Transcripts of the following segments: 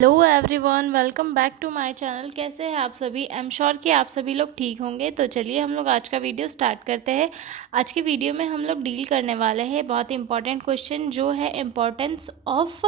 Hello everyone, welcome back to my channel. कैसे हैं आप सभी? आई एम श्योर कि आप सभी लोग ठीक होंगे। तो चलिए हम लोग आज का वीडियो स्टार्ट करते हैं। आज की वीडियो में हम लोग डील करने वाले हैं बहुत इंपॉर्टेंट क्वेश्चन, जो है इम्पोर्टेंस ऑफ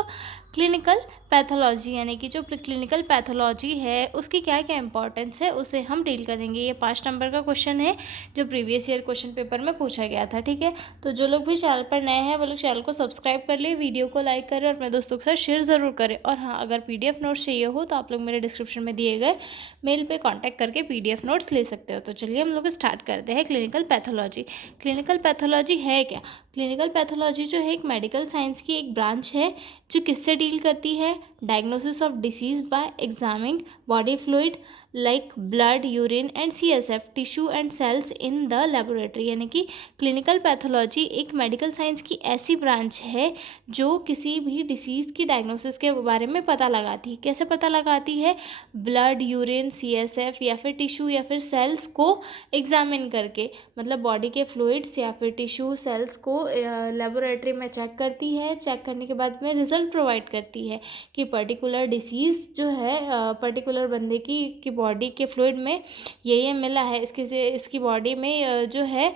क्लिनिकल पैथोलॉजी, यानी कि जो क्लिनिकल पैथोलॉजी है उसकी क्या क्या इंपॉर्टेंस है उसे हम डील करेंगे। ये 5 नंबर का क्वेश्चन है जो प्रीवियस ईयर क्वेश्चन पेपर में पूछा गया था। ठीक है, तो जो लोग भी चैनल पर नए हैं वो लोग चैनल को सब्सक्राइब कर ले, वीडियो को लाइक करें और अपने दोस्तों के साथ शेयर ज़रूर करें। और हाँ, अगर पीडीएफ नोट्स चाहिए हो तो आप लोग मेरे डिस्क्रिप्शन में दिए गए मेल पे कांटेक्ट करके पीडीएफ नोट्स ले सकते हो। तो चलिए हम लोग स्टार्ट करते हैं। Clinical pathology. क्लिनिकल पैथोलॉजी है क्या? क्लिनिकल पैथोलॉजी जो है एक मेडिकल साइंस की एक ब्रांच है जो किससे डील करती है? Diagnosis of disease by examining body fluid like blood, urine and CSF tissue and cells in the laboratory. यानी कि क्लिनिकल पैथोलॉजी एक मेडिकल साइंस की ऐसी ब्रांच है जो किसी भी डिसीज़ की डायग्नोसिस के बारे में पता लगाती है। कैसे पता लगाती है? ब्लड, यूरिन, सीएसएफ या फिर टिश्यू या फिर सेल्स को एग्जामिन करके, मतलब बॉडी के फ्लूइड्स या फिर टिश्यू सेल्स को लेबोरेटरी में चेक करती है। चेक करने के बाद में रिजल्ट प्रोवाइड करती है कि पर्टिकुलर डिसीज़ जो है पर्टिकुलर बंदे की बॉडी के फ्लूइड में ये मिला है, इसकी बॉडी में जो है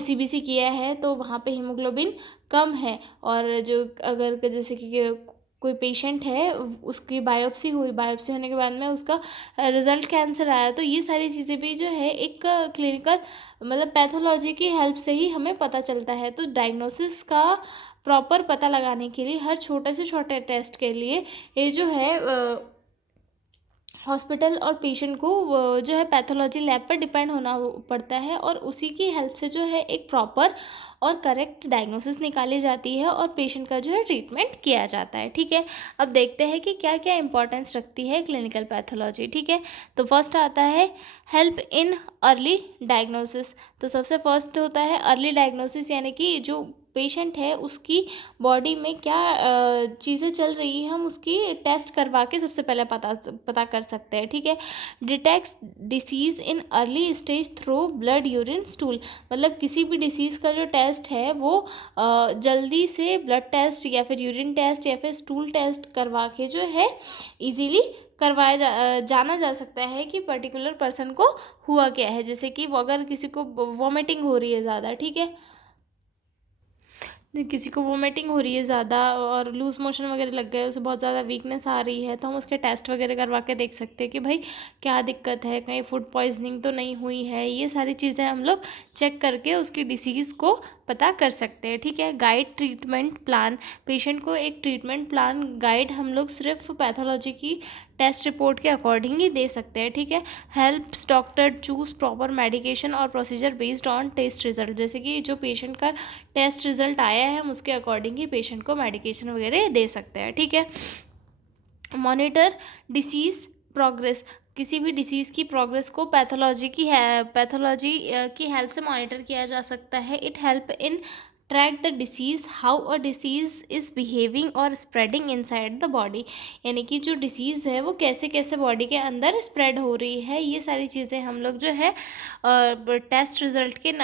सीबीसी किया है तो वहाँ पे हीमोग्लोबिन कम है। और जो अगर जैसे कि कोई पेशेंट है, उसकी बायोप्सी हुई, बायोप्सी होने के बाद में उसका रिजल्ट कैंसर आया, तो ये सारी चीज़ें भी जो है एक क्लिनिकल मतलब पैथोलॉजी की हेल्प से ही हमें पता चलता है। तो डायग्नोसिस का प्रॉपर पता लगाने के लिए हर छोटे से छोटे टेस्ट के लिए ये जो है हॉस्पिटल और पेशेंट को जो है पैथोलॉजी लैब पर डिपेंड होना पड़ता है, और उसी की हेल्प से जो है एक प्रॉपर और करेक्ट डायग्नोसिस निकाली जाती है और पेशेंट का जो है ट्रीटमेंट किया जाता है। ठीक है, अब देखते हैं कि क्या क्या इंपॉर्टेंस रखती है क्लिनिकल पैथोलॉजी। ठीक है, तो फर्स्ट आता है हेल्प इन अर्ली डायग्नोसिस। तो सबसे फर्स्ट होता है अर्ली डायग्नोसिस, यानी कि जो पेशेंट है उसकी बॉडी में क्या चीज़ें चल रही हैं, हम उसकी टेस्ट करवा के सबसे पहले पता कर सकते हैं। ठीक है, detects disease in early stage through blood, urine, stool. मतलब किसी भी डिसीज़ का जो टेस्ट है वो जल्दी से ब्लड टेस्ट या फिर यूरिन टेस्ट या फिर स्टूल टेस्ट करवा के जो है इजीली जाना जा सकता है कि पर्टिकुलर पर्सन को हुआ क्या है। जैसे कि वो अगर किसी को वॉमिटिंग हो रही है ज़्यादा, ठीक है, किसी को वोमिटिंग हो रही है ज़्यादा और लूज़ मोशन वगैरह लग गए, उसे बहुत ज़्यादा वीकनेस आ रही है, तो हम उसके टेस्ट वगैरह करवा के देख सकते हैं कि भाई क्या दिक्कत है, कहीं फूड पॉइजनिंग तो नहीं हुई है। ये सारी चीज़ें हम लोग चेक करके उसकी डिसीज़ को पता कर सकते हैं। ठीक है, गाइड ट्रीटमेंट प्लान। पेशेंट को एक ट्रीटमेंट प्लान गाइड हम लोग सिर्फ पैथोलॉजी की टेस्ट रिपोर्ट के अकॉर्डिंग ही दे सकते हैं। ठीक है, helps doctor choose proper medication और procedure based on test result. जैसे कि जो पेशेंट का टेस्ट रिजल्ट आया है हम उसके अकॉर्डिंग ही पेशेंट को मेडिकेशन वगैरह दे सकते हैं। ठीक है, मॉनिटर डिसीज़ प्रोग्रेस। किसी भी डिसीज़ की प्रोग्रेस को पैथोलॉजी की हेल्प से मॉनिटर किया जा सकता है। It help in track the disease how a disease is behaving और स्प्रेडिंग इनसाइड द बॉडी। यानी कि जो डिसीज़ है वो कैसे कैसे बॉडी के अंदर स्प्रेड हो रही है, ये सारी चीज़ें हम लोग जो है टेस्ट रिजल्ट के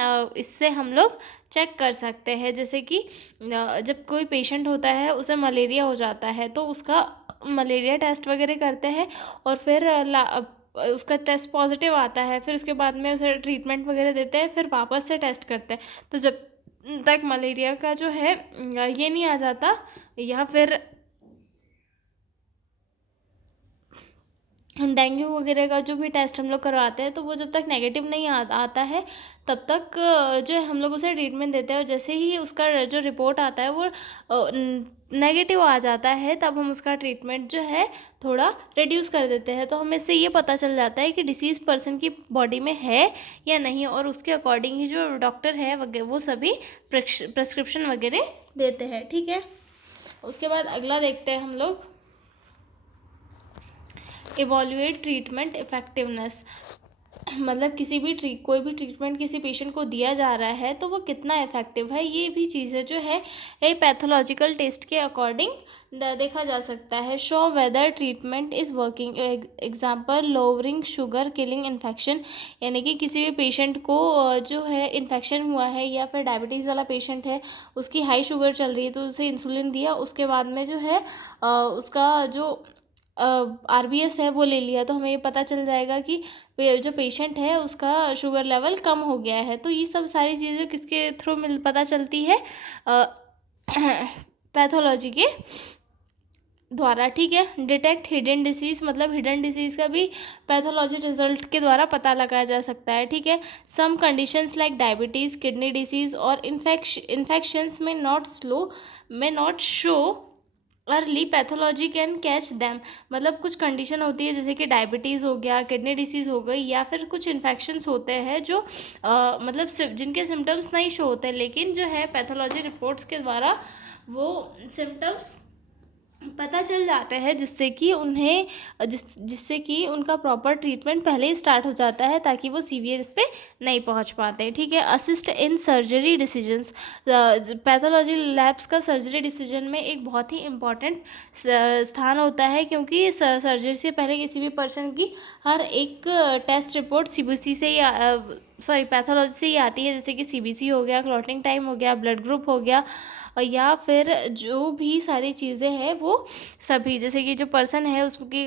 इससे हम लोग चेक कर सकते हैं। जैसे कि जब कोई पेशेंट होता है उसे मलेरिया हो जाता है तो उसका मलेरिया टेस्ट वगैरह करते हैं और फिर उसका टेस्ट पॉजिटिव आता है, फिर उसके बाद में उसे ट्रीटमेंट वगैरह देते हैं, फिर वापस से टेस्ट करते हैं। तो जब तक मलेरिया का जो है ये नहीं आ जाता, या फिर डेंगू वगैरह का जो भी टेस्ट हम लोग करवाते हैं तो वो जब तक नेगेटिव नहीं आता है तब तक जो है हम लोग उसे ट्रीटमेंट देते हैं। और जैसे ही उसका जो रिपोर्ट आता है वो नेगेटिव आ जाता है तब हम उसका ट्रीटमेंट जो है थोड़ा रिड्यूस कर देते हैं। तो हमें इससे ये पता चल जाता है कि डिसीज़ पर्सन की बॉडी में है या नहीं, और उसके अकॉर्डिंग ही जो डॉक्टर है वो सभी प्रिस्क्रिप्शन वगैरह देते हैं। ठीक है, उसके बाद अगला देखते हैं हम लोग इवॉल्यूएट ट्रीटमेंट इफेक्टिवनेस। मतलब कोई भी ट्रीटमेंट किसी पेशेंट को दिया जा रहा है तो वो कितना इफेक्टिव है, ये भी चीज़ें जो है ये पैथोलॉजिकल टेस्ट के अकॉर्डिंग देखा जा सकता है। Show whether treatment is working. Example lowering sugar killing infection. यानी कि किसी भी पेशेंट को जो है इन्फेक्शन हुआ है या फिर डायबिटीज़ वाला पेशेंट है, उसकी हाई शुगर चल रही है तो उसे इंसुलिन दिया, उसके बाद में जो है उसका जो RBS है वो ले लिया, तो हमें ये पता चल जाएगा कि जो पेशेंट है उसका शुगर लेवल कम हो गया है। तो ये सब सारी चीज़ें किसके थ्रू पता चलती है? पैथोलॉजी के द्वारा, ठीक है। डिटेक्ट हिडन डिसीज़, मतलब हिडन डिसीज़ का भी पैथोलॉजी रिजल्ट के द्वारा पता लगाया जा सकता है, ठीक है। Some conditions like diabetes, kidney disease और इन्फेक्शंस में not show early, pathology can catch them. मतलब कुछ कंडीशन होती है जैसे कि डायबिटीज़ हो गया, किडनी डिसीज़ हो गई, या फिर कुछ इन्फेक्शंस होते हैं जो मतलब जिनके सिम्टम्स नहीं शो होते, लेकिन जो है पैथोलॉजी रिपोर्ट्स के द्वारा वो सिम्टम्स पता चल जाता है, जिससे कि उनका प्रॉपर ट्रीटमेंट पहले ही स्टार्ट हो जाता है, ताकि वो सीवियर इस पे नहीं पहुंच पाते, ठीक है। Assist in surgery decisions, pathology labs का सर्जरी डिसीजन में एक बहुत ही इम्पॉर्टेंट स्थान होता है, क्योंकि सर्जरी से पहले किसी भी पर्सन की हर एक टेस्ट रिपोर्ट CBC से ही पैथोलॉजी से ही आती है, जैसे कि CBC हो गया, क्लॉटिंग टाइम हो गया, ब्लड ग्रुप हो गया, या फिर जो भी सारी चीज़ें हैं वो सभी, जैसे कि जो पर्सन है उसकी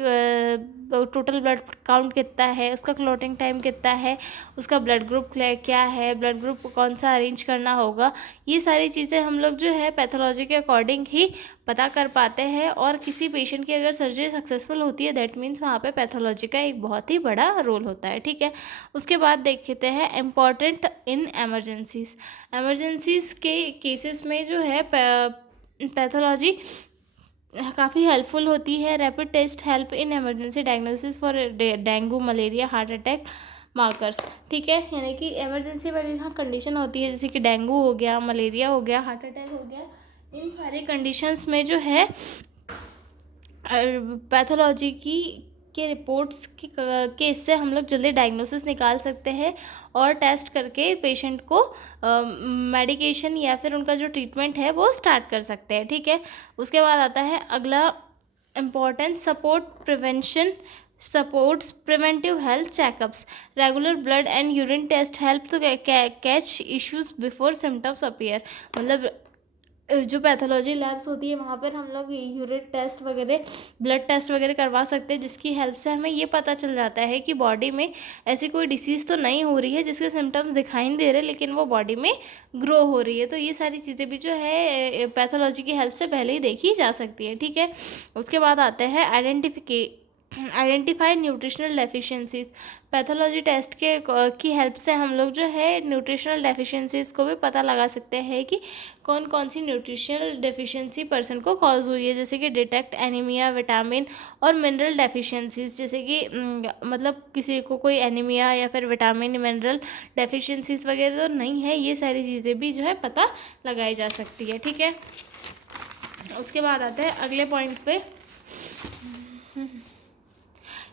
टोटल ब्लड काउंट कितना है, उसका क्लॉटिंग टाइम कितना है, उसका ब्लड ग्रुप क्या है, ब्लड ग्रुप कौन सा अरेंज करना होगा, ये सारी चीज़ें हम लोग जो है पैथोलॉजी के अकॉर्डिंग ही पता कर पाते हैं। और किसी पेशेंट की अगर सर्जरी सक्सेसफुल होती है, दैट मीन्स वहाँ पे पैथोलॉजी का एक बहुत ही बड़ा रोल होता है, ठीक है। उसके बाद देखते हैं इम्पॉर्टेंट इन एमरजेंसीज़ के केसेस में जो है पैथोलॉजी काफ़ी हेल्पफुल होती है। Rapid test help in emergency diagnosis for dengue, malaria, heart attack markers, ठीक है। यानी कि इमरजेंसी वाली जहाँ कंडीशन होती है, जैसे कि डेंगू हो गया, मलेरिया हो गया, हार्ट अटैक हो गया, इन सारे कंडीशंस में जो है पैथोलॉजी के रिपोर्ट्स के इससे हम लोग जल्दी डायग्नोसिस निकाल सकते हैं और टेस्ट करके पेशेंट को मेडिकेशन या फिर उनका जो ट्रीटमेंट है वो स्टार्ट कर सकते हैं, ठीक है। उसके बाद आता है अगला important supports preventive health checkups, regular blood and urine test help to catch issues before symptoms appear. मतलब जो पैथोलॉजी लैब्स होती है वहाँ पर हम लोग यूरिन टेस्ट वगैरह, ब्लड टेस्ट वगैरह करवा सकते हैं, जिसकी हेल्प से हमें ये पता चल जाता है कि बॉडी में ऐसी कोई डिसीज़ तो नहीं हो रही है जिसके सिम्टम्स दिखाई नहीं दे रहे, लेकिन वो बॉडी में ग्रो हो रही है। तो ये सारी चीज़ें भी जो है पैथोलॉजी की हेल्प से पहले ही देखी जा सकती है, ठीक है। उसके बाद आते हैं identify nutritional deficiencies. Pathology test की हेल्प से हम लोग जो है न्यूट्रिशनल डेफिशिएंसीज को भी पता लगा सकते हैं कि कौन कौन सी न्यूट्रिशनल डेफिशिएंसी पर्सन को कॉज हुई है, जैसे कि डिटेक्ट एनीमिया, विटामिन और मिनरल डेफिशिएंसीज, जैसे कि मतलब किसी को कोई एनीमिया या फिर विटामिन मिनरल डेफिशिएंसीज वगैरह तो नहीं है, ये सारी चीज़ें भी जो है पता लगाई जा सकती है, ठीक है। उसके बाद आता है अगले पॉइंट पे,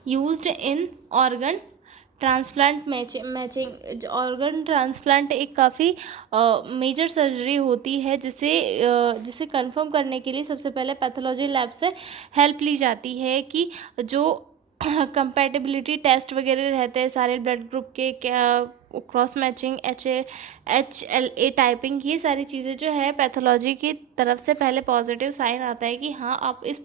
used in organ transplant matching. Organ transplant एक काफ़ी मेजर सर्जरी होती है, जिसे कंफर्म करने के लिए सबसे पहले पैथोलॉजी लैब से हेल्प ली जाती है कि जो कंपैटिबिलिटी टेस्ट वगैरह रहते हैं सारे ब्लड ग्रुप के, क्रॉस मैचिंग, HLA टाइपिंग, ये सारी चीज़ें जो है पैथोलॉजी की तरफ से पहले पॉजिटिव साइन आता है कि हाँ आप इस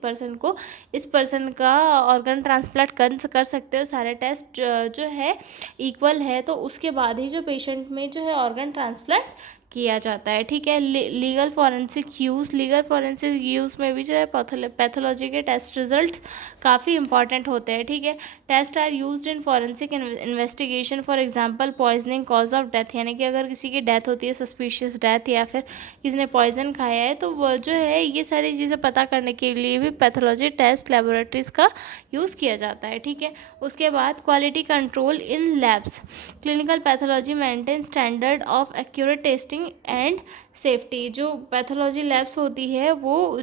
पर्सन का ऑर्गन ट्रांसप्लांट कर सकते हो, सारे टेस्ट जो है इक्वल है, तो उसके बाद ही जो पेशेंट में जो है ऑर्गन ट्रांसप्लांट किया जाता है, ठीक है। लीगल फॉरेंसिक यूज़ में भी जो है पैथोलॉजी के टेस्ट रिजल्ट काफ़ी इंपॉर्टेंट होते हैं, ठीक है। Test are used in forensic investigation, for example poisoning cause of death, यानी कि अगर किसी की डेथ होती है, सस्पिशियस डेथ, या फिर किसी ने पॉइजन खाया है, तो वो जो है ये सारी चीज़ें पता करने के लिए भी पैथोलॉजी टेस्ट लेबोरेटरीज़ का यूज़ किया जाता है, ठीक है। उसके बाद quality control in labs, clinical pathology maintain standard of accurate testing and safety. जो पैथोलॉजी लैब्स होती है वो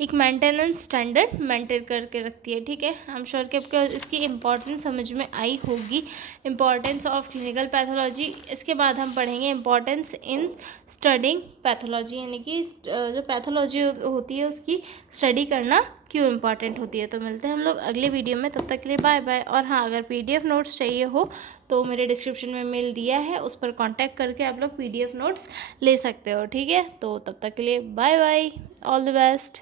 एक मेंटेनेंस स्टैंडर्ड मेंटेन करके रखती है, ठीक है। आई एम श्योर कि आपको इसकी इम्पॉर्टेंस समझ में आई होगी, इम्पॉर्टेंस ऑफ क्लिनिकल पैथोलॉजी। इसके बाद हम पढ़ेंगे इम्पॉर्टेंस इन स्टडिंग पैथोलॉजी, यानी कि जो पैथोलॉजी होती है उसकी स्टडी करना क्यों इम्पॉर्टेंट होती है। तो मिलते हैं हम लोग अगले वीडियो में, तब तक के लिए बाय बाय। और हाँ, अगर PDF नोट्स चाहिए हो तो मेरे डिस्क्रिप्शन में मेल दिया है, उस पर कांटेक्ट करके आप लोग PDF नोट्स ले सकते हो, ठीक है। तो तब तक के लिए bye bye, all the best.